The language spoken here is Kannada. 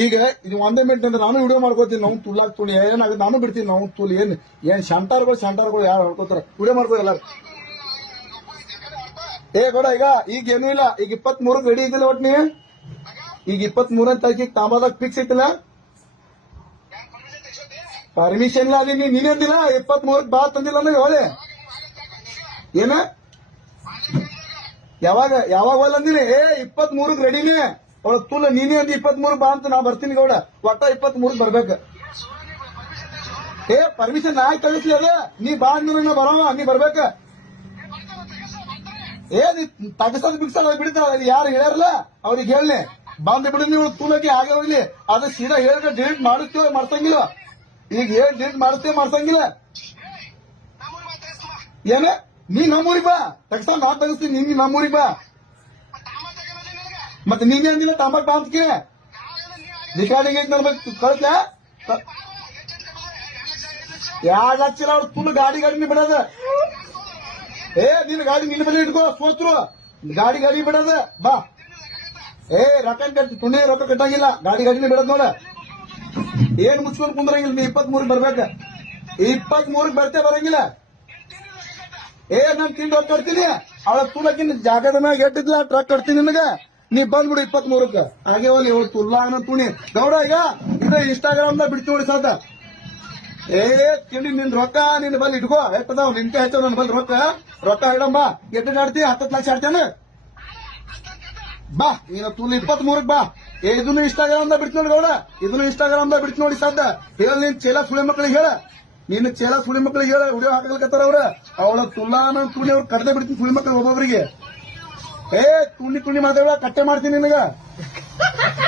ಈಗ ಇದು ಒಂದೇ ಮಿನಿಟ್ ಅಂದ್ರೆ ನಾನು ವಿಡಿಯೋ ಮಾಡ್ಕೋತೀನಿ, ನಾವು ತುಳ್ಳಾಕ್ ತುಳಿ ಏನಾಗುತ್ತೆ ನಾನು ಬಿಡ್ತೀನಿ, ನಾವು ತುಳಿ ಏನ್ ಏನ್ ಶಂಟಾರ್ಗಳು ಶಂಟಾರ್ಗಳು ಯಾರು ಹೊಡ್ಕೋತಾರ ವಿಡಿಯೋ ಮಾಡ್ಕೋ ಎಲ್ಲಾರು. ಏ ಕೊಡ ಈಗ ಈಗ ಏನೂ ಇಲ್ಲ, ಈಗ ಇಪ್ಪತ್ ಮೂರಕ್ಕೆ ರೆಡಿ ಇದ್ದಿಲ್ಲ ಒಟ್ನಿ? ಈಗ ಇಪ್ಪತ್ ಮೂರನೇ ತಾರೀಕಿಗೆ ತಾಂಬಾದಾಗ ಫಿಕ್ಸ್ ಇತ್ತಿಲ್ಲ? ಪರ್ಮಿಷನ್ ಇಲ್ಲ ಅದಿ ನೀನ್ ಅಂದಿಲ್ಲ ಇಪ್ಪತ್ ಮೂರಕ್ಕೆ ಬಾ ತಂದಿಲ್ಲ ಅಂದ್ರೆ ಹೇಳಿ ಏನ? ಯಾವಾಗ ಯಾವಾಗ ಹೋಲ್ ಅಂದಿನಿ? ಏ ಇಪ್ಪತ್ ಮೂರಕ್ಕೆ ರೆಡಿನೇ ಅವಳ ತುಲ ನೀನೇ ಒಂದು ಇಪ್ಪತ್ ಮೂರು ಬಾ ಅಂತ ನಾ ಬರ್ತೀನಿ ಗೌಡ. ಒಟ್ಟ ಇಪ್ಪತ್ ಮೂರ್ ಬರ್ಬೇಕ. ಏ ಪರ್ಮಿಷನ್ ನಾ ಕಳಿಸ್ಲಿ ಅದ. ನೀ ಬಾ ಅಂದ್ರೆ ನಾ ಬರವ, ನೀ ಬರ್ಬೇಕ. ಏ, ನೀ ತಗಸದ್ ಬಿಗ್ಸಲ್ಲ ಬಿಡ್ತಾರ ಯಾರು ಹೇಳ್ಯಾರಲ್ಲ? ಅವ್ರಿಗೆ ಹೇಳಿ ಬಂದ್ ಬಿಡು ನೀವು, ತೂಲಕ್ಕೆ ಹಾಗೆ ಹೋಗ್ಲಿ. ಅದು ಸೀದಾ ಹೇಳಿದ್ರೆ ಡಿಲೀಟ್ ಮಾಡುತ್ತೇವೆ ಮಾಡ್ಸಂಗಿಲ್ಲ. ಈಗ ಹೇಳಿ ಡಿಲೀಟ್ ಮಾಡುತ್ತೇವೆ ಮಾಡ್ಸಂಗಿಲ್ಲ. ಏನ? ನೀ ನಮ್ಮೂರಿಗೆ ಬಾ. ತಗಸ, ನಾ ತಗಸ್ತೀನಿ ನೀನ್ ನಮ್ಮೂರಿಗೆ ಬಾ. ಮತ್ತೆ ನೀನೇ ಅಂದಿಲ್ಲ ತಾಂಬಾಕ್ ಬಾ ಅಂತಕ್ಕೆ ನನ್ನ ಕಳಿಸ್ಲ? ಯಾರು ಹಚ್ಚಿಲ್ಲ ಅವ್ರು ಫುಲ್ ಗಾಡಿ ಗಾಡಿನಿ ಬಿಡೋದ. ಏ ನಿನ್ನ ಗಾಡಿ ನಿನ್ನ ಮೇಲೆ ಇಟ್ಕೋ, ಸೋತ್ರು. ಗಾಡಿ ಗಾಡಿ ಬಿಡೋದು. ಬಾ. ಏ, ರೊಕ್ಕ ಕಟ್ಟಿ ತುಣಿ ರೊಕ್ಕ ಕಟ್ಟಂಗಿಲ್ಲ, ಗಾಡಿ ಗಾಡಿನೇ ಬಿಡೋದು ನೋಡ. ಏನ್ ಮುಚ್ಕೊಂಡು ಕುಂದ್ರಂಗಿಲ್ಲ, ನೀ ಇಪ್ಪತ್ ಮೂರಕ್ಕೆ ಬರ್ಬೇಕ. ಇಪ್ಪತ್ ಬರ್ತೇ ಬರಂಗಿಲ್ಲ. ಏ, ನಾನ್ ತಿಂಡಿ ಹೋಗ್ತಾ ಇರ್ತೀನಿ ಅವಳ ತುಳಕಿನ ಜಾಗದ ಮ್ಯಾಗ ಎಟ್ಟಿದ್ಲ ಟ್ರಕ್ ಕಟ್ತೀನಿ ನಿನಗ. ನೀ ಬಂದ್ಬಿಡು ಇಪ್ಪತ್ ಮೂರಕ್ಕ ಹಾಗೆ ಒಂದು ಇವಳು ತುಲ್ಲ ಅನ್ನೋ ತುಣಿ. ಗೌಡ, ಈಗ ಇದು ಇನ್ಸ್ಟಾಗ್ರಾಮ್ ದಾಗ ಬಿಡ್ತಿ ನೋಡಿ ಸಾತ ಏ, ತಿಂಡಿ ನಿನ್ ರೊಕ್ಕ, ನಿನ್ ಬಲ್ಲಿ ಇಟ್ಕೋ. ಎಟ್ಟದಾವ್ ನಿಂತೆ ಹೆಚ್ಚು, ನನ್ ಬಲ್ ರೊಕ್ಕ. ರೊಕ್ಕ ಇಡಂಬ ಎಟ್ಟು ಆಡ್ತಿ ಹತ್ತತ್ ಲಕ್ಷ ಆಡ್ತೇನೆ. ಬಾ, ನೀನು ತುಲ್ ಇಪ್ಪತ್ ಮೂರಕ್ ಬಾ. ಏ, ಇದನ್ನು ಇನ್ಸ್ಟಾಗ್ರಾಮ್ ದಾಗ ಬಿಡ್ತಿ ನೋಡಿ ಗೌಡ. ಇದನ್ನು ಇನ್ಸ್ಟಾಗ್ರಾಮ್ ದಾಗ ಬಿಡ್ತಿ ನೋಡಿ ಸಾಧ್ಯ. ಹೇಳ, ನೀನ್ ಚೇಲ ಸುಳಿ ಮಕ್ಳಿಗೆ ಹೇಳ. ನಿನ್ನ ಚೇಲ ಸುಳಿ ಮಕ್ಳಿಗೆ ಹೇಳ, ವಿಡಿಯೋ ಹಾಕಲ್ಕತ್ತಾರ ಅವ್ರ. ಅವಳ ತುಲ್ಲಾನ ತುಳಿ ಅವ್ರು ಕಡ್ದೆ ಬಿಡ್ತೀನಿ ಸುಳಿ ಮಕ್ಳು ಒಬ್ಬೊಬ್ರಿಗೆ. ಏ ಕುಣಿ ಕುಣಿ ಮಾತಾಡ ಕಟ್ಟೆ ಮಾಡ್ತೀನಿ ನಿನಗ.